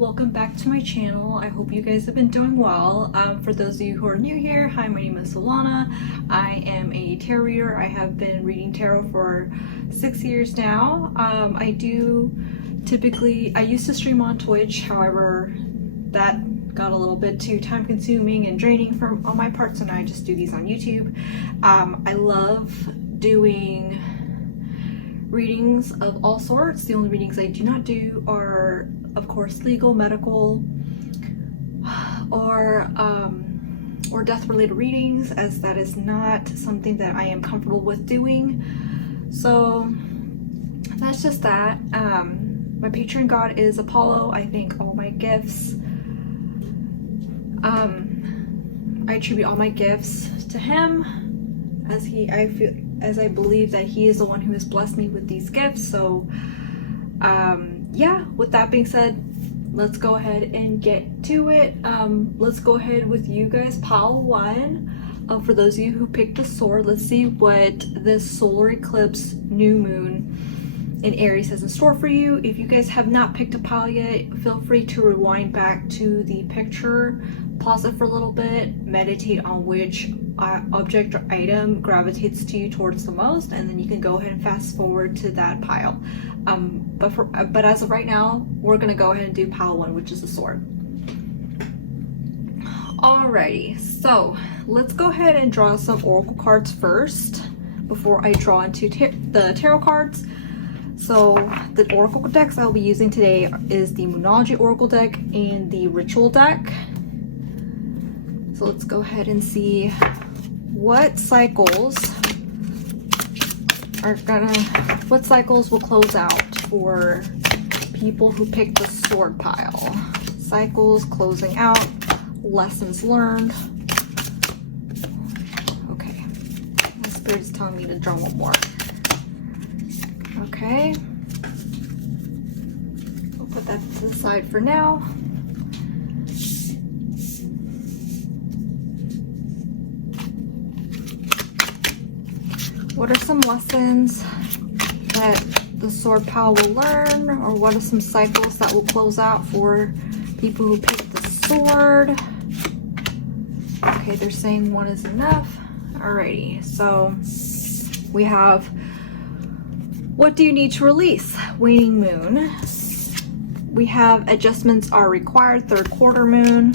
welcome back to my channel. I hope you guys have been doing well. For those of you who are new here, hi, my name is Solana. I am a tarot reader. I have been reading tarot for 6 years now. I used to stream on Twitch, however that got a little bit too time consuming and draining from on my part, so now I just do these on YouTube. I love doing readings of all sorts. The only readings I do not do are, of course, legal, medical, or death related readings, as that is not something that I am comfortable with doing. So that's just that. My patron god is Apollo. I thank all my gifts. I attribute all my gifts to him, as I believe that he is the one who has blessed me with these gifts. So yeah, with that being said, let's go ahead and get to it. Let's go ahead with you guys, pile one. For those of you who picked the sword, let's see what this solar eclipse new moon in Aries has in store for you. If you guys have not picked a pile yet, feel free to rewind back to the picture, pause it for a little bit, meditate on which object or item gravitates to you towards the most, and then you can go ahead and fast forward to that pile. But as of right now, we're gonna go ahead and do pile one, which is the sword. Alrighty, so let's go ahead and draw some oracle cards first before I draw into the tarot cards. So the oracle decks I'll be using today is the Moonology Oracle deck and the Ritual deck. So let's go ahead and see what cycles will close out for people who pick the sword pile. Cycles closing out, lessons learned. Okay, my spirit's telling me to draw one more. Okay, we'll put that to the side for now. What are some lessons that the sword pile will learn, or what are some cycles that will close out for people who pick the sword? Okay, they're saying one is enough. Alrighty, so we have, what do you need to release? Waning moon. We have adjustments are required, third quarter moon.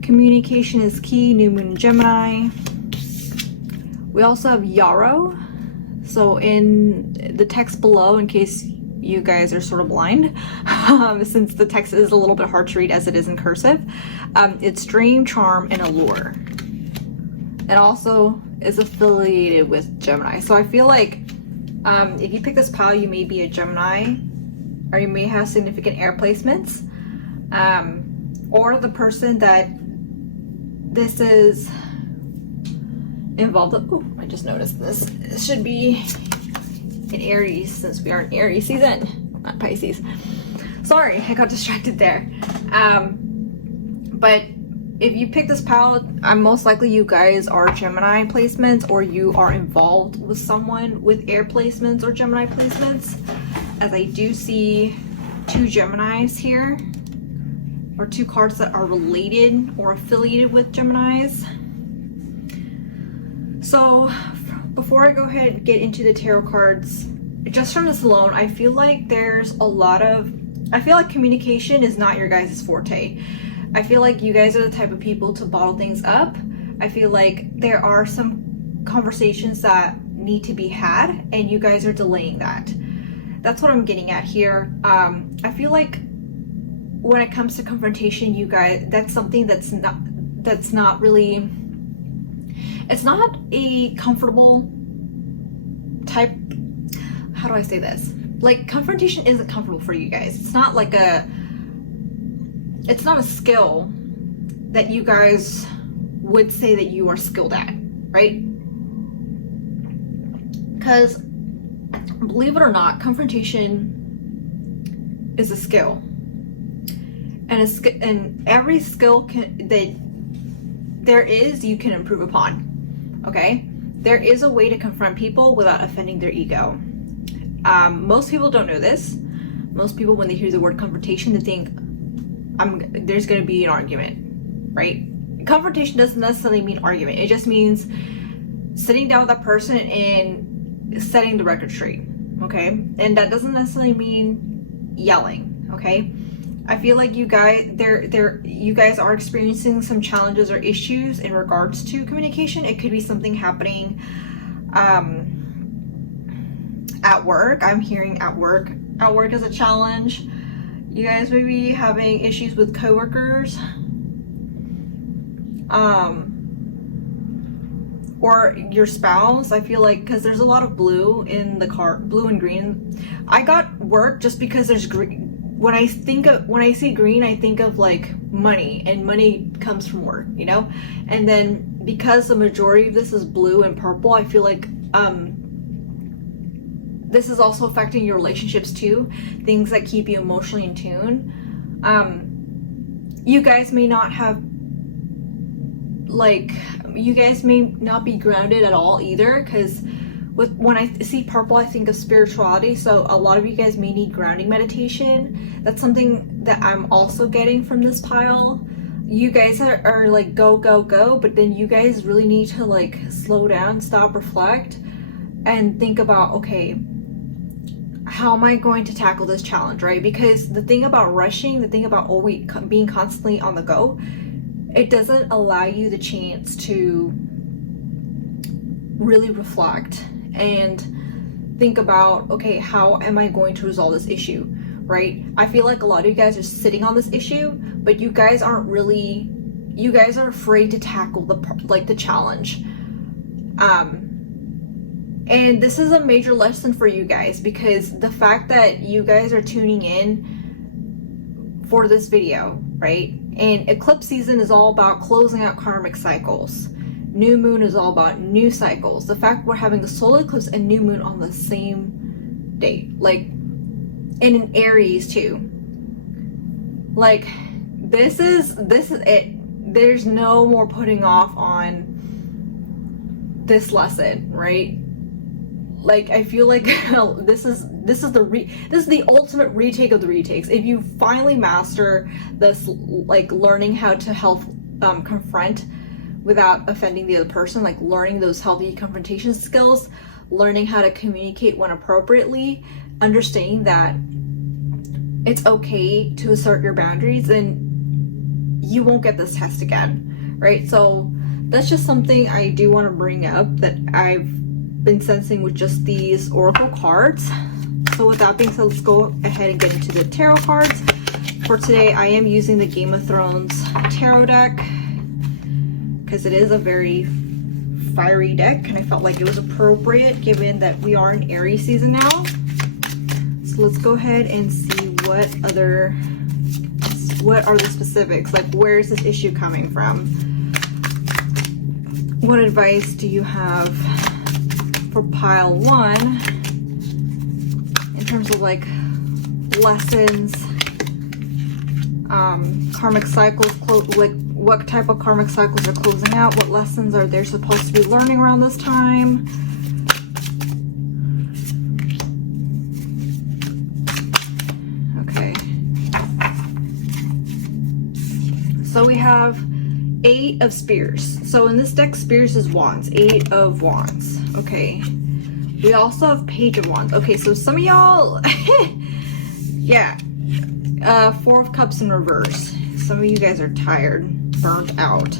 Communication is key, new moon in Gemini. We also have yarrow. So in the text below, in case you guys are sort of blind, since the text is a little bit hard to read as it is in cursive, it's dream, charm, and allure. It also is affiliated with Gemini. So I feel like if you pick this pile, you may be a Gemini, or you may have significant air placements, or the person that this is involved with. Oh, I just noticed this. This should be in Aries, since we are in Aries season, not Pisces. Sorry, I got distracted there. But if you pick this pile, most likely you guys are Gemini placements, or you are involved with someone with air placements or Gemini placements, as I do see two Geminis here, or two cards that are related or affiliated with Geminis. So before I go ahead and get into the tarot cards, just from this alone, I feel like communication is not your guys' forte. I feel like you guys are the type of people to bottle things up. I feel like there are some conversations that need to be had, and you guys are delaying that. That's what I'm getting at here. I feel like when it comes to confrontation, you guys, that's something that's not really, it's not a comfortable type. How do I say this? Like, confrontation isn't comfortable for you guys. It's not a skill that you guys would say that you are skilled at, right? Because believe it or not, confrontation is a skill, and every skill that there is, you can improve upon. Okay, there is a way to confront people without offending their ego. Most people don't know this, Most people, when they hear the word confrontation, they think there's going to be an argument, right? Confrontation doesn't necessarily mean argument. It just means sitting down with that person and setting the record straight, okay? And that doesn't necessarily mean yelling, okay? I feel like you guys are experiencing some challenges or issues in regards to communication. It could be something happening at work. I'm hearing at work is a challenge. You guys may be having issues with coworkers, or your spouse. I feel like, because there's a lot of blue in the car, blue and green. I got work just because there's green. When I see green, I think of like money, and money comes from work, you know? And then because the majority of this is blue and purple, I feel like this is also affecting your relationships too, things that keep you emotionally in tune. You guys may not have, like, you guys may not be grounded at all either, because when I see purple, I think of spirituality. So a lot of you guys may need grounding meditation. That's something that I'm also getting from this pile. You guys are like go, go, go, but then you guys really need to like slow down, stop, reflect, and think about, okay, how am I going to tackle this challenge, right? Because the thing about rushing, the thing about always being constantly on the go, it doesn't allow you the chance to really reflect and think about, okay, how am I going to resolve this issue, right? I feel like a lot of you guys are sitting on this issue, but you guys are afraid to tackle the challenge. And this is a major lesson for you guys, because the fact that you guys are tuning in for this video, right? And eclipse season is all about closing out karmic cycles. New moon is all about new cycles. The fact we're having the solar eclipse and new moon on the same day, like, and in Aries too. Like, this is it. There's no more putting off on this lesson, right? Like, I feel like this is the ultimate retake of the retakes. If you finally master this, like learning how to help confront without offending the other person, like learning those healthy confrontation skills, learning how to communicate when appropriately, understanding that it's okay to assert your boundaries, then you won't get this test again, right? So that's just something I do want to bring up that I've been sensing with just these oracle cards. So with that being said, let's go ahead and get into the tarot cards. For today, I am using the Game of Thrones tarot deck because it is a very fiery deck, and I felt like it was appropriate given that we are in Aries season now. So let's go ahead and see what are the specifics, like where is this issue coming from? What advice do you have for pile one in terms of like lessons, karmic cycles, like what type of karmic cycles are closing out, what lessons are they supposed to be learning around this time? Okay, so we have 8 of Spears. So in this deck, Spears is Wands, 8 of Wands. Okay, we also have Page of Wands. Okay, so some of y'all yeah, 4 of Cups in reverse. Some of you guys are tired, burnt out.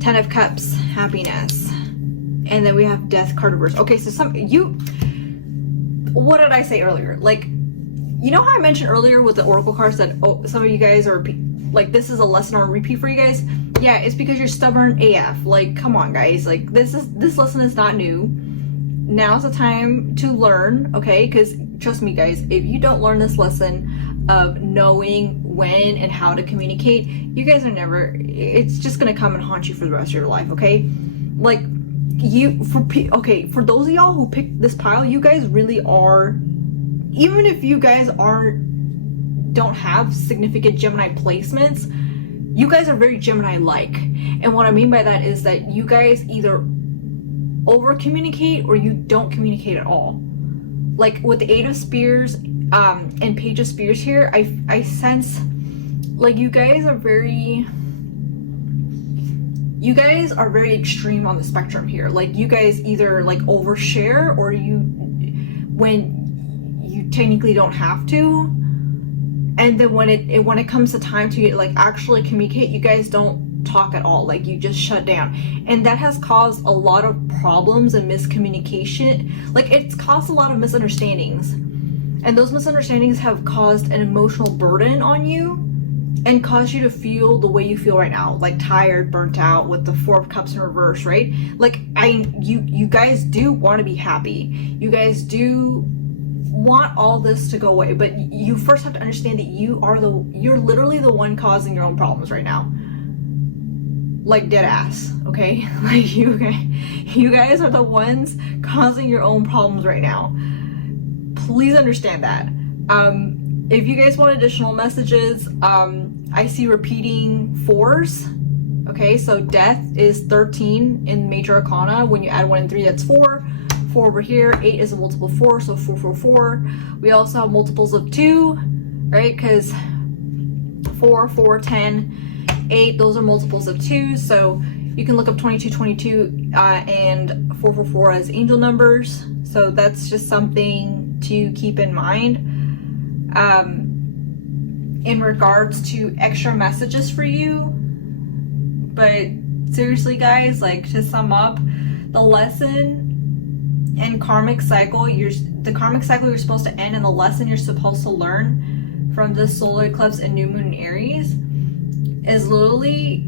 10 of Cups, happiness. And then we have Death card reverse. Okay, so what did I say earlier? Like, you know how I mentioned earlier with the oracle cards that some of you guys are like, this is a lesson on repeat for you guys? Yeah, it's because you're stubborn AF. Like, come on guys, like this lesson is not new. Now's the time to learn, okay? Because trust me guys, if you don't learn this lesson of knowing when and how to communicate, you guys are never, it's just gonna come and haunt you for the rest of your life, okay? Like, for those of y'all who picked this pile, you guys really are, even if you guys don't have significant Gemini placements, you guys are very Gemini-like. And what I mean by that is that you guys either over communicate or you don't communicate at all. Like with the 8 of Spears, and Page of Spears here, I sense like you guys are very extreme on the spectrum here. Like you guys either like overshare, or when you technically don't have to, and then when it comes to time to like actually communicate, you guys don't talk at all. Like you just shut down, and that has caused a lot of problems and miscommunication. Like it's caused a lot of misunderstandings, and those misunderstandings have caused an emotional burden on you and caused you to feel the way you feel right now, like tired, burnt out, with the Four of Cups in reverse, right? Like you guys do want to be happy, you guys do want all this to go away, but you first have to understand that you're literally the one causing your own problems right now. Like dead ass, okay? Like you guys are the ones causing your own problems right now. Please understand that. If you guys want additional messages, I see repeating 4s. Okay, so death is 13 in major arcana. When you add 1 and 3, that's 4. 4 over here. 8 is a multiple 4, so 4, 4, 4. We also have multiples of 2, right? Because 4, 4, 10, 8, those are multiples of 2. So you can look up 22, 22, and 4, 4, 4 as angel numbers. So that's just something to keep in mind. In regards to extra messages for you. But seriously guys, like to sum up, the lesson and karmic cycle, the karmic cycle you're supposed to end, and the lesson you're supposed to learn from this solar eclipse and new moon in Aries is literally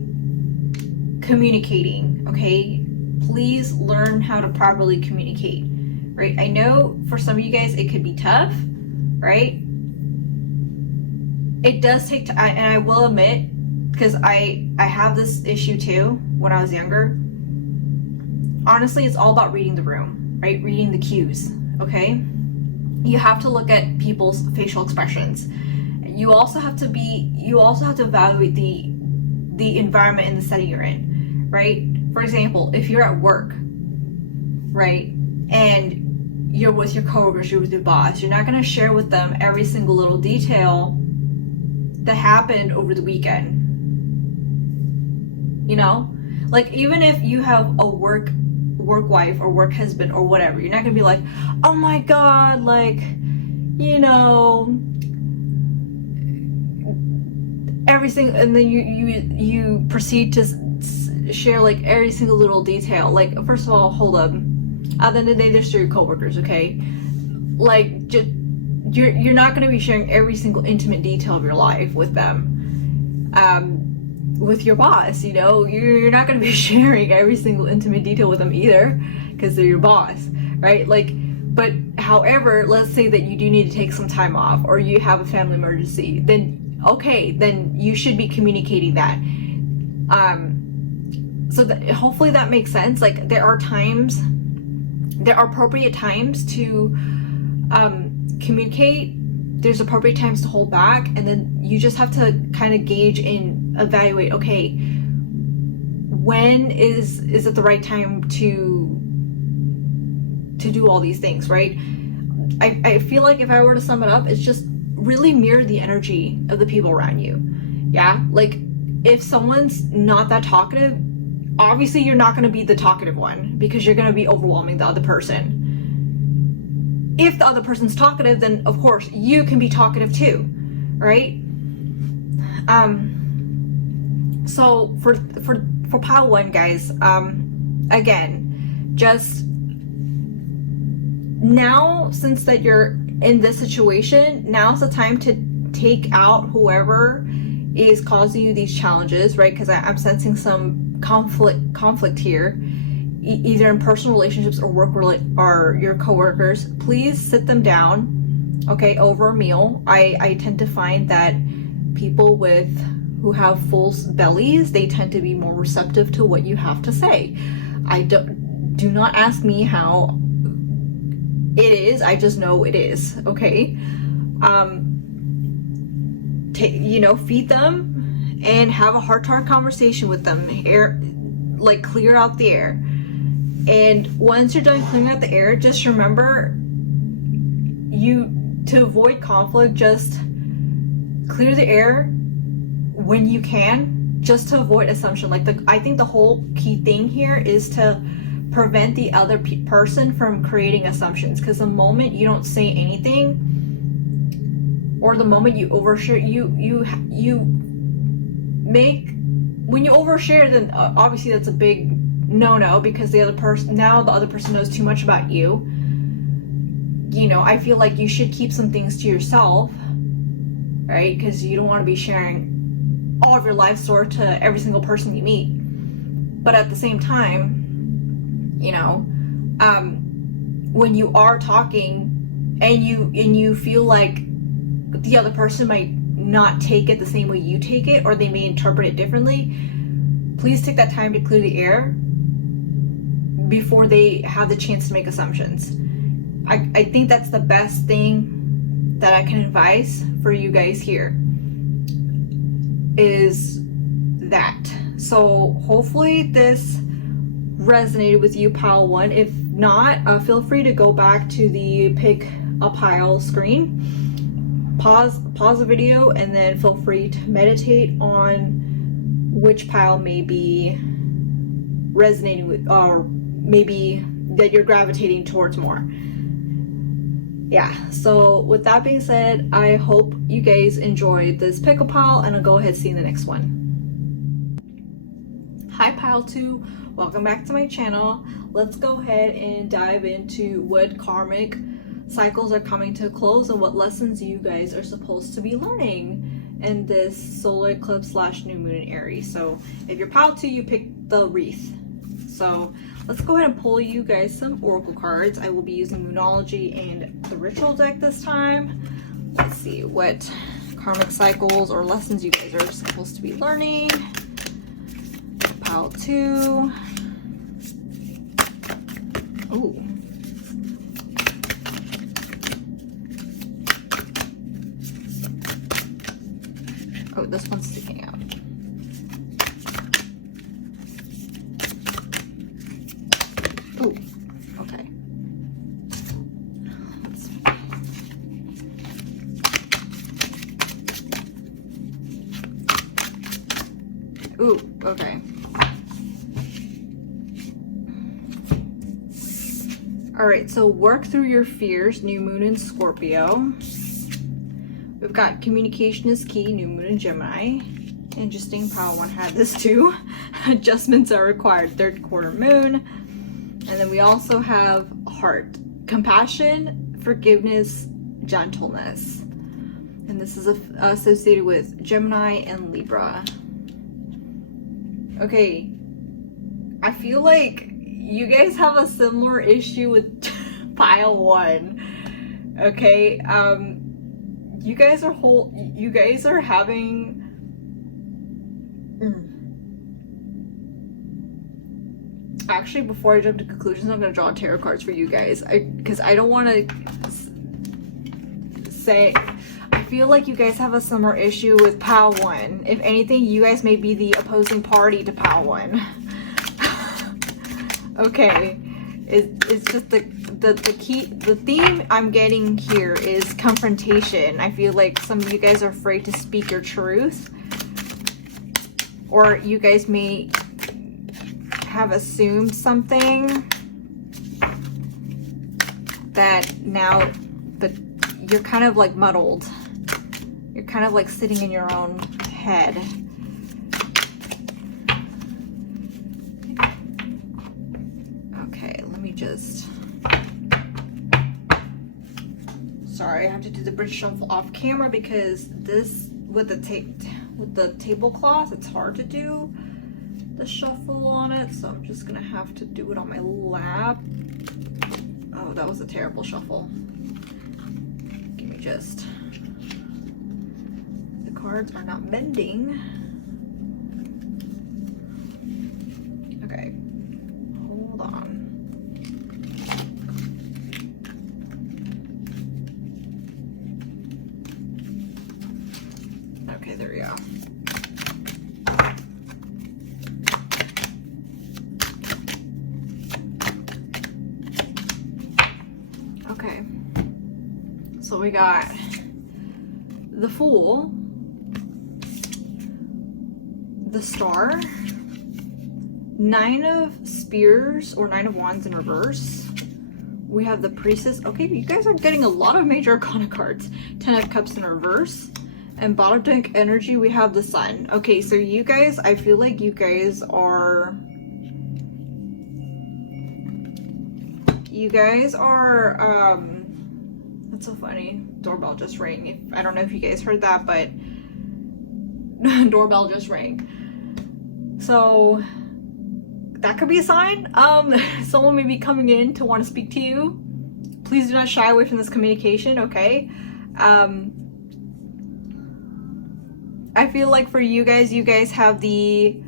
communicating, okay? Please learn how to properly communicate, right? I know for some of you guys it could be tough, right? It does take time, and I will admit, because I have this issue too when I was younger. Honestly, it's all about reading the room, right? Reading the cues, okay? You have to look at people's facial expressions. You also have to evaluate the environment and the setting you're in, right? For example, if you're at work, right, and you're with your coworkers, you're with your boss, you're not going to share with them every single little detail that happened over the weekend. You know, like even if you have a work wife or work husband or whatever, you're not gonna be like, oh my god, like, you know, everything, and then you proceed to share like every single little detail. Like, first of all, hold up. At the end of the day, they're still your coworkers, okay? Like, just you're not going to be sharing every single intimate detail of your life with them. With your boss, you know, you're not going to be sharing every single intimate detail with them either, because they're your boss, right? Like, but however, let's say that you do need to take some time off, or you have a family emergency, then okay, then you should be communicating that. So that hopefully that makes sense. Like there are appropriate times to communicate, there's appropriate times to hold back, and then you just have to kind of gauge and evaluate, okay, when is it the right time to do all these things, right? I feel like if I were to sum it up, it's just really mirror the energy of the people around you. Yeah, like if someone's not that talkative, obviously you're not going to be the talkative one, because you're going to be overwhelming the other person. If the other person's talkative, then of course you can be talkative too, right? So for pile 1, guys, again, just now, since that you're in this situation, now's the time to take out whoever is causing you these challenges, right? Because I'm sensing some conflict here, either in personal relationships or work or your coworkers. Please sit them down, okay, over a meal. I tend to find that people who have full bellies, they tend to be more receptive to what you have to say. Do not ask me how it is, I just know it is, okay? Feed them and have a heart-to-heart conversation with them. Clear out the air. And once you're done clearing out the air, just remember, to avoid conflict, just clear the air when you can, just to avoid assumption. Like, I think the whole key thing here is to prevent the other person from creating assumptions, because the moment you don't say anything, or the moment you overshare, you make, when you overshare, then obviously that's a big no-no, because the other person knows too much about you. You know, I feel like you should keep some things to yourself, right? Because you don't want to be sharing all of your life story to every single person you meet. But at the same time, you know, when you are talking and you feel like the other person might not take it the same way you take it, or they may interpret it differently, please take that time to clear the air before they have the chance to make assumptions. I think that's the best thing that I can advise for you guys here, is that. So hopefully this resonated with you, pile 1. If not, feel free to go back to the pick a pile screen, pause the video, and then feel free to meditate on which pile may be resonating with, or maybe that you're gravitating towards more. Yeah, so with that being said, I hope you guys enjoyed this pick a pile, and I'll go ahead and see you in the next one. Hi pile 2, welcome back to my channel. Let's go ahead and dive into what karmic cycles are coming to a close and what lessons you guys are supposed to be learning in this solar eclipse / new moon in Aries. So if you're pile 2, you pick the wreath. So let's go ahead and pull you guys some oracle cards. I will be using Moonology and the ritual deck this time. Let's see what karmic cycles or lessons you guys are supposed to be learning. Pile 2. Ooh. Oh, this one's sticking out. Ooh, okay. Ooh, okay. All right, so work through your fears, new moon in Scorpio. We've got communication is key, new moon in Gemini. Interesting, pile 1 had this too. Adjustments are required, 3rd quarter moon. And then we also have heart, compassion, forgiveness, gentleness. And this is associated with Gemini and Libra. Okay, I feel like you guys have a similar issue with pile 1. Okay, you guys are having actually, before I jump to conclusions, I'm going to draw tarot cards for you guys, because I don't want to say, I feel like you guys have a similar issue with pile 1. If anything, you guys may be the opposing party to pile 1. Okay, it's just the theme I'm getting here is confrontation. I feel like some of you guys are afraid to speak your truth, or you guys may have assumed something that now that you're kind of like muddled. You're kind of like sitting in your own head. Okay, let me just... Sorry, I have to do the bridge shuffle off camera because this, with the tablecloth, it's hard to do the shuffle on it, so I'm just gonna have to do it on my lap. Oh, that was a terrible shuffle. Give me just... The cards are not bending. Okay, hold on. Okay, there we go. Okay. So we got the Fool, the Star, Nine of Spears or Nine of Wands in reverse. We have the Priestess. Okay, you guys are getting a lot of major arcana cards. Ten of Cups in reverse. And bottom deck energy, we have the Sun. Okay, so you guys, I feel like you guys are... that's so funny. Doorbell just rang. I don't know if you guys heard that, but doorbell just rang. So that could be a sign. Someone may be coming in to want to speak to you. Please do not shy away from this communication, okay? I feel like for you guys have the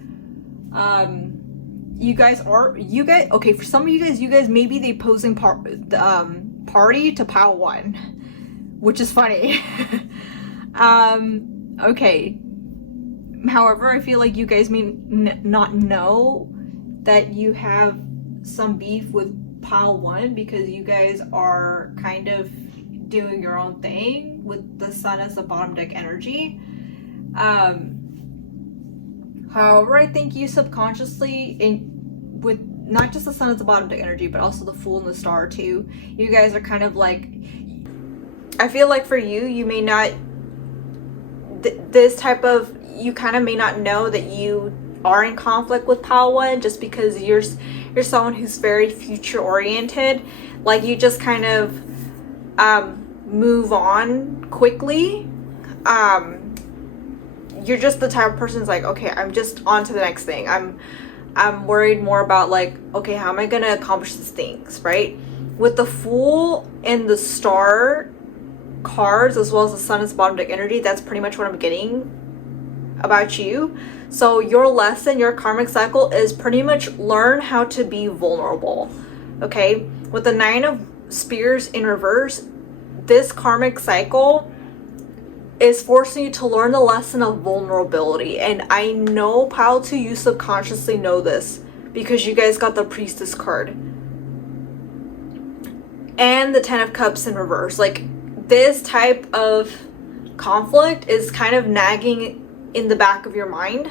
okay, for some of you guys may be the opposing party to pile 1, which is funny. Okay, however, I feel like you guys may not know that you have some beef with pile 1 because you guys are kind of doing your own thing with the Sun as the bottom deck energy. However, I think you subconsciously, with not just the Sun as the bottom deck energy, but also the Fool and the Star too, you guys are kind of like, I feel like for you, you may not, you kind of may not know that you are in conflict with pile 1 just because you're someone who's very future oriented. Like you just kind of move on quickly. You're just the type of person who's like, okay, I'm just on to the next thing. I'm worried more about like, okay, how am I gonna accomplish these things, right? With the Fool and the Star cards, as well as the Sun as bottom deck energy, that's pretty much what I'm getting about you. So your lesson, your karmic cycle is pretty much learn how to be vulnerable, okay? With the Nine of Spears in reverse, this karmic cycle is forcing you to learn the lesson of vulnerability. And I know, pile 2, you subconsciously know this because you guys got the Priestess card and the Ten of Cups in reverse. Like this type of conflict is kind of nagging in the back of your mind,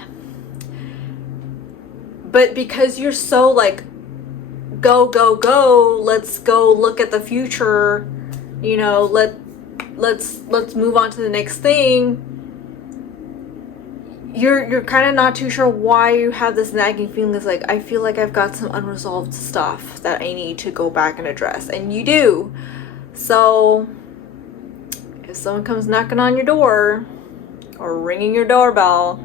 but because you're so like go, let's go look at the future, you know, let's move on to the next thing, you're kind of not too sure why you have this nagging feeling. It's like, I feel like I've got some unresolved stuff that I need to go back and address, and you do. So if someone comes knocking on your door or ringing your doorbell,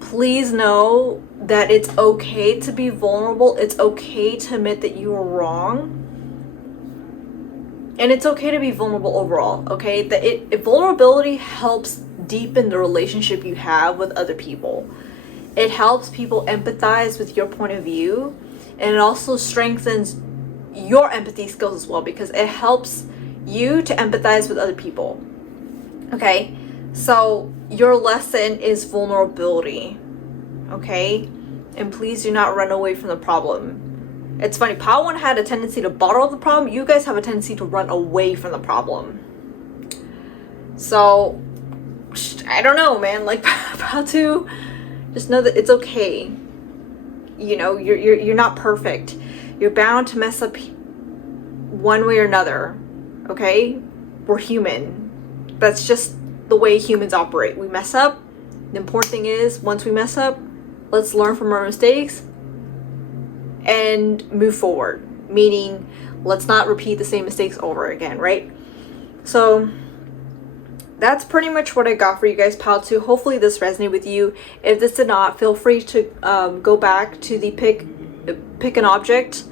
please know that it's okay to be vulnerable. It's okay to admit that you were wrong. And it's okay to be vulnerable overall, okay? Vulnerability helps deepen the relationship you have with other people. It helps people empathize with your point of view, and it also strengthens your empathy skills as well because it helps you to empathize with other people, okay? So your lesson is vulnerability, okay? And please do not run away from the problem. It's funny, pile 1 had a tendency to bottle up the problem. You guys have a tendency to run away from the problem. So, I don't know, man. Like, pile 2, just know that it's okay. You know, you're not perfect. You're bound to mess up one way or another, okay? We're human. That's just the way humans operate. We mess up. The important thing is, once we mess up, let's learn from our mistakes and move forward, meaning let's not repeat the same mistakes over again, right? So that's pretty much what I got for you guys, pile 2. Hopefully this resonated with you. If this did not, feel free to go back to the pick an object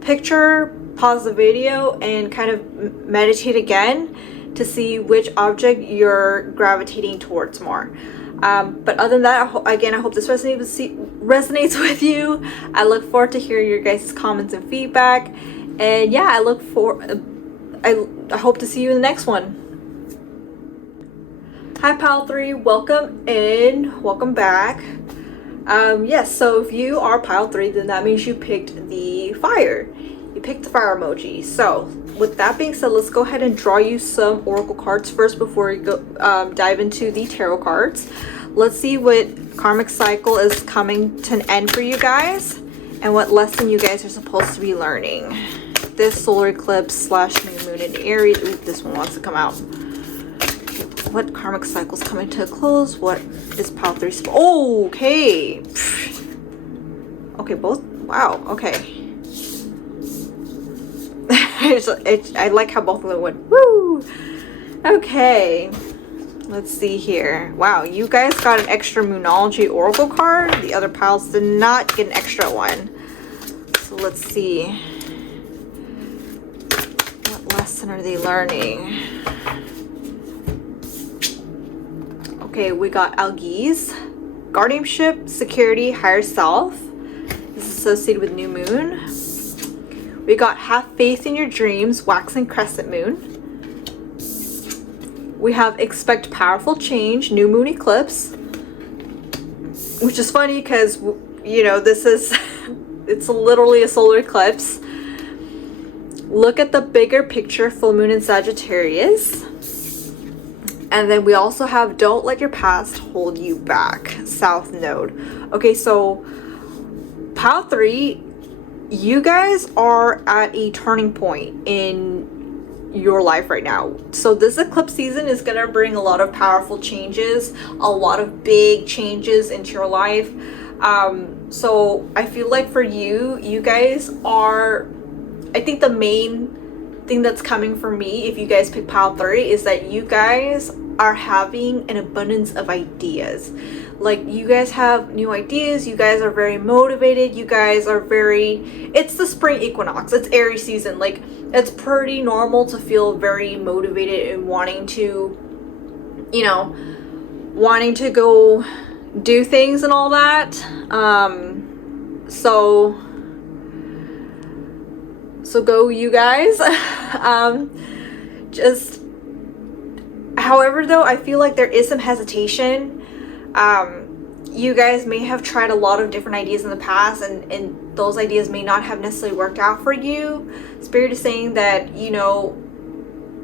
picture, pause the video, and kind of meditate again to see which object you're gravitating towards more. But other than that, again, I hope this resonates with you. I look forward to hearing your guys' comments and feedback. And yeah, I hope to see you in the next one. Hi, pile 3. Welcome in. Welcome back. Yes, so if you are pile 3, then that means you picked the fire. You picked the fire emoji. So with that being said, let's go ahead and draw you some oracle cards first before we go dive into the tarot cards. Let's see what karmic cycle is coming to an end for you guys and what lesson you guys are supposed to be learning. This solar eclipse / new moon in Aries. Ooh, this one wants to come out. What karmic cycle is coming to a close? What is pile 3? Oh, okay. Okay, both. Wow, okay. I like how both of them went, woo! Okay. Let's see here. Wow, you guys got an extra Moonology Oracle card. The other piles did not get an extra one. So let's see. What lesson are they learning? Okay, we got Algiz. Guardianship, security, higher self. This is associated with new moon. We got have faith in your dreams, waxing crescent moon. We have expect powerful change, new moon eclipse. Which is funny because, you know, this is, it's literally a solar eclipse. Look at the bigger picture, full moon in Sagittarius. And then we also have don't let your past hold you back, South Node. Okay, so pile 3, you guys are at a turning point in your life right now. So this eclipse season is going to bring a lot of powerful changes, a lot of big changes into your life. So I feel like for you guys are, I think the main thing that's coming for me, if you guys pick pile 3, is that you guys are having an abundance of ideas. Like, you guys have new ideas, you guys are very motivated, you guys are very, it's the spring equinox, it's Aries season. Like, it's pretty normal to feel very motivated and wanting to, you know, wanting to go do things and all that. So go you guys. Just, however though, I feel like there is some hesitation. You guys may have tried a lot of different ideas in the past, and those ideas may not have necessarily worked out for you. Spirit is saying that, you know,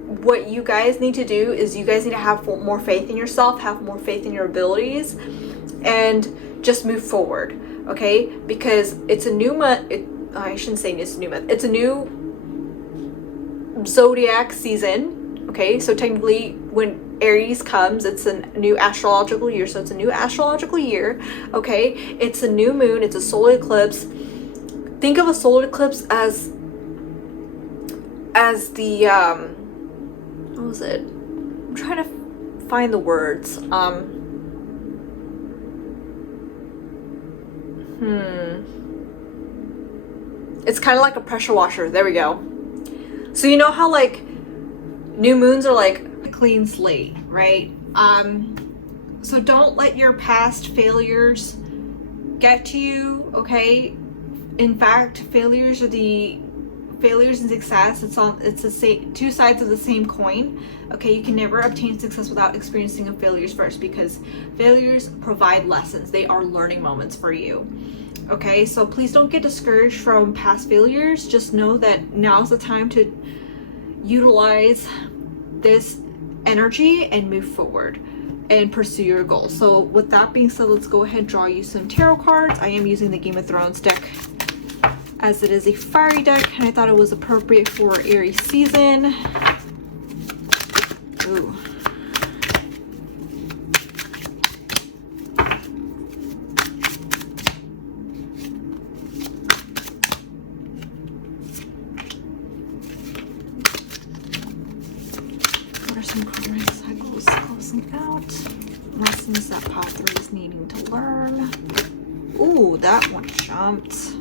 what you guys need to do is you guys need to have more faith in yourself, have more faith in your abilities, and just move forward, okay? Because it's a new month. I shouldn't say it's a new month. It's a new zodiac season, okay? So technically, when Aries comes, it's a new astrological year, so it's a new astrological year, okay? It's a new moon, it's a solar eclipse. Think of a solar eclipse as the what was it? I'm trying to find the words. It's kind of like a pressure washer. There we go. So you know how like new moons are like a clean slate, right? So don't let your past failures get to you, okay? In fact, failures and success, it's the same, two sides of the same coin, okay? You can never obtain success without experiencing a failures first, because failures provide lessons. They are learning moments for you, okay? So please don't get discouraged from past failures. Just know that now's the time to utilize this energy and move forward and pursue your goals. So with that being said, let's go ahead and draw you some tarot cards. I am using the Game of Thrones deck as it is a fiery deck, and I thought it was appropriate for Aries season. Ooh. What are some karmic cycles closing out? Lessons that pile 3 is needing to learn. Ooh, that one jumped.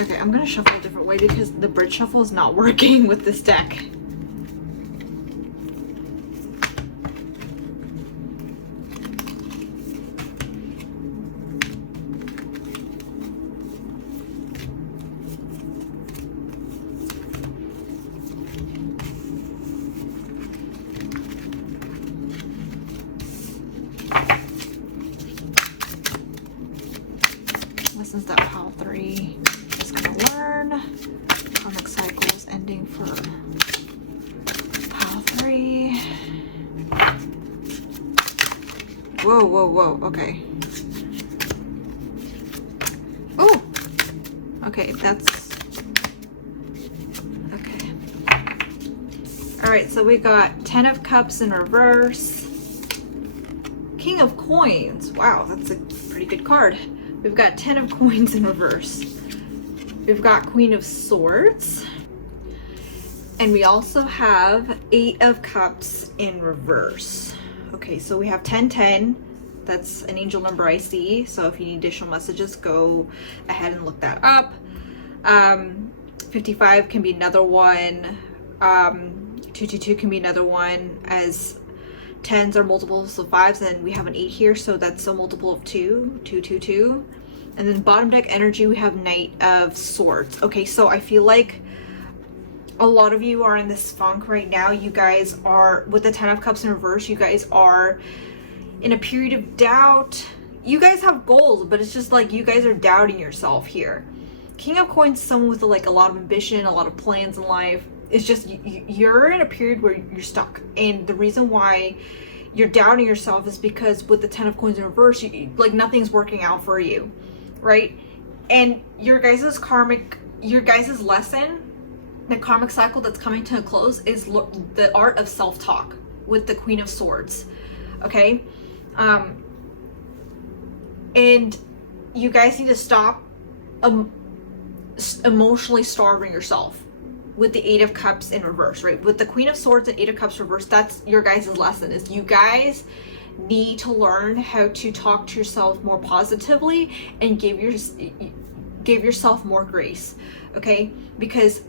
Okay, I'm gonna shuffle a different way because the bridge shuffle is not working with this deck. ending for pile 3. Whoa, whoa, whoa, okay. Oh! Okay, that's... okay. Alright, so we got 10 of Cups in reverse. King of Coins. Wow, that's a pretty good card. We've got 10 of Coins in reverse. We've got Queen of Swords. And we also have 8 of Cups in reverse. Okay, so we have 1010. That's an angel number I see. So if you need additional messages, go ahead and look that up. 55 can be another one. 222 can be another one, as 10s are multiples of 5s, and we have an 8 here, so that's a multiple of 2, 222. And then bottom deck energy, we have Knight of Swords. Okay, so I feel like a lot of you are in this funk right now. You guys are, with the 10 of Cups in reverse, you guys are in a period of doubt. You guys have goals, but it's just like you guys are doubting yourself here. King of Coins is someone with like a lot of ambition, a lot of plans in life. It's just you're in a period where you're stuck, and the reason why you're doubting yourself is because with the 10 of Coins in reverse, like nothing's working out for you, right? And your guys' karmic, your guys' lesson, the karmic cycle that's coming to a close is the art of self-talk with the Queen of Swords. Okay, and you guys need to stop emotionally starving yourself with the 8 of Cups in reverse, right? With the Queen of Swords and 8 of Cups reverse, that's your guys' lesson, is you guys need to learn how to talk to yourself more positively and give yourself more grace, okay? Because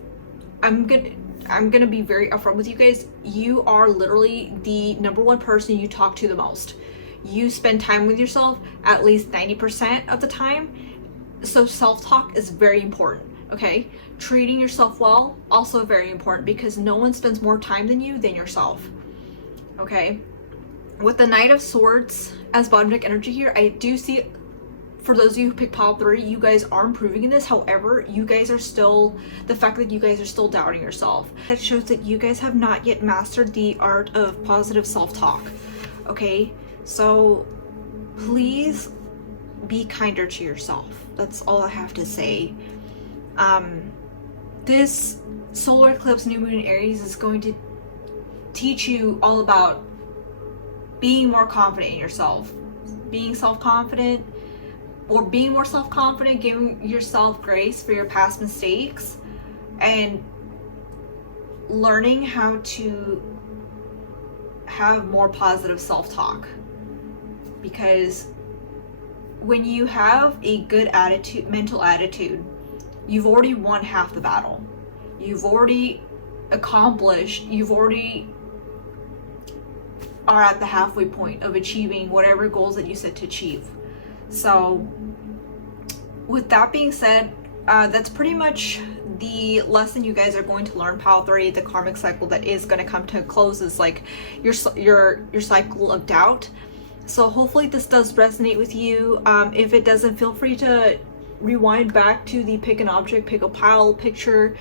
I'm gonna be very upfront with you guys. You are literally the #1 person you talk to the most. You spend time with yourself at least 90% of the time. So self-talk is very important, okay? Treating yourself well, also very important, because no one spends more time than you than yourself, okay? With the Knight of Swords as bottom deck energy here, I do see, for those of you who pick pile 3, you guys are improving in this. However, you guys are still, the fact that you guys are still doubting yourself, it shows that you guys have not yet mastered the art of positive self-talk, okay? So please be kinder to yourself. That's all I have to say. This solar eclipse, new moon in Aries, is going to teach you all about being more confident in yourself, being self-confident, or being more self-confident, giving yourself grace for your past mistakes, and learning how to have more positive self-talk. Because when you have a good attitude, mental attitude, you've already won half the battle. You've already accomplished, you've already are at the halfway point of achieving whatever goals that you set to achieve. So with that being said, that's pretty much the lesson you guys are going to learn. Pile 3, the karmic cycle that is going to come to a close, is like your cycle of doubt. So hopefully this does resonate with you. If it doesn't, feel free to rewind back to the pick an object, pick a pile picture,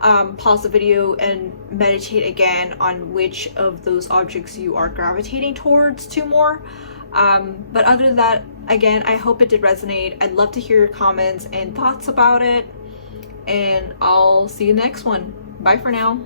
pause the video and meditate again on which of those objects you are gravitating towards to more. But other than that, again, I hope it did resonate. I'd love to hear your comments and thoughts about it, and I'll see you next one. Bye for now.